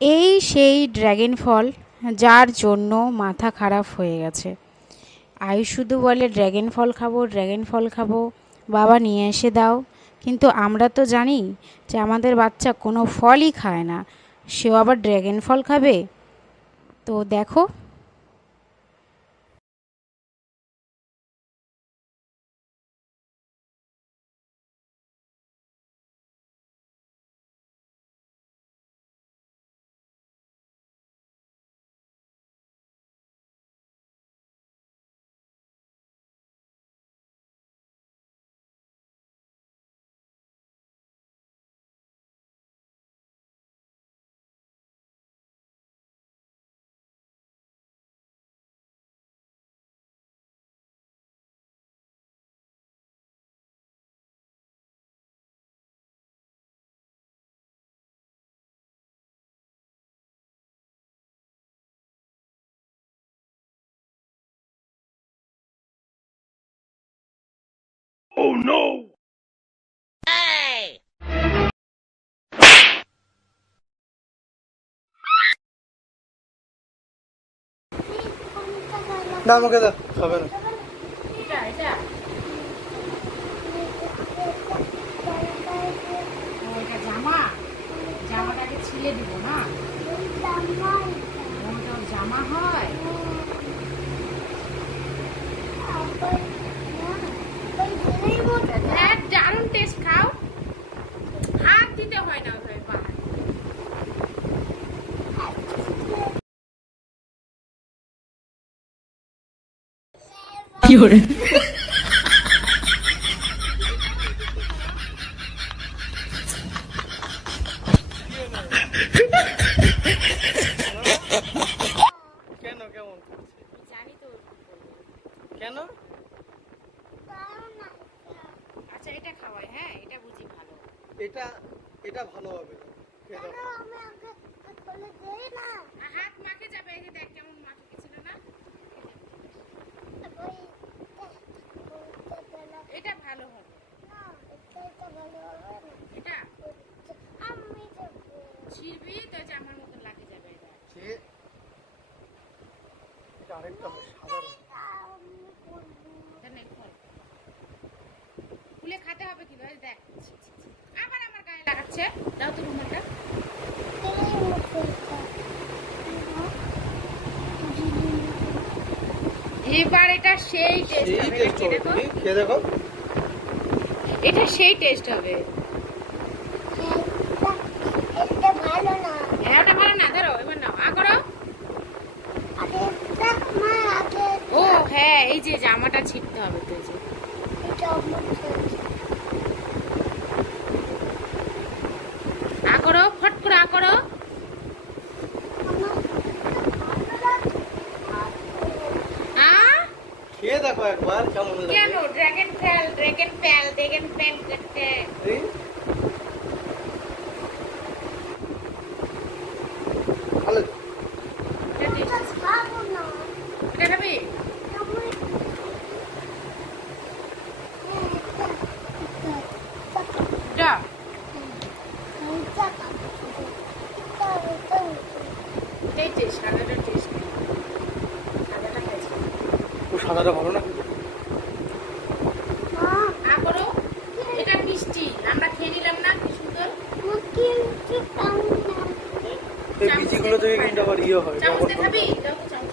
এই সেই ড্র্যাগন ফল যার জন্য মাথা খারাপ হয়ে গেছে। আয়ুষ শুধু বলে ড্র্যাগন ফল খাবো, ড্র্যাগন ফল খাবো, বাবা নিয়ে এসে দাও। কিন্তু আমরা তো জানি যে আমাদের বাচ্চা কোনো ফলই খায় না, সেও আবার ড্র্যাগন ফল খাবে। তো দেখো, Oh no! না আমাকে দাও, খাবে না। জামাটাকে ছিঁড়ে দিব না, জামা হয়। দারুণ টেস্ট, খাও, হাত দিতে হয় না ওইভাবে পাহাড়। কি করে কেন কেমন জানি তো কেন? আচ্ছা এটা খাওয়াই, হ্যাঁ এটা বুঝি ভালো। এটা এটা ভালো হবে। হাত মাখে যাবে, এই যে দেখ কেমন মাখে গেছিল না। এটা ভালো হবে, এটা ছিড়বি তো জামার মতো লাগে যাবে। এটা আরেকটা হয় সাধারণ। খুলে খেতে হবে কিভাবে দেখ, আবার আমার গায়ে লাগাচ্ছে। দাও তো রুমালটা। এবার এটা সেই টেস্ট হবে, দেখো খেয়ে দেখো, এটা সেই টেস্ট হবে। এটা ভালো না, ধরো এবার নাও, করো। ও হ্যাঁ, এই যে জামাটা ছিঁড়তে হবে তো, এই যে করো, ফট করে করো। খেয়ে দেখো একবার কেমন লাগে। কেন ড্রাগন ফল, ড্রাগন ফল, ড্রাগন ফল করতে ভালো। এটা খাবি? যা এটাই টেস্ট, সাদাটা টেস্ট, সাদাটা খাইছি। ও সাদাটা ভালো না? করো, এটা মিষ্টি, আমরা খেয়ে নিলাম না, কি সুন্দর। এই বীজগুলো থেকে কিন্তু আবার ইয়ে হয়। চামচ দিয়ে খাবি? দাও তো চামচ।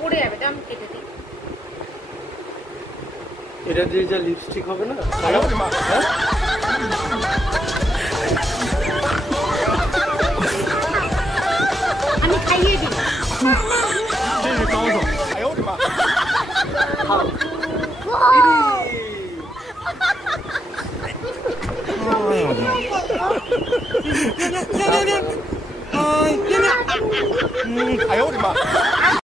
পড়ে যাবে, দাম কেটে দিই। এটা দিয়ে যা লিপস্টিক হবে না। আমি খাইয়ে দিই।哎呦我的妈！ 哎呦我的妈！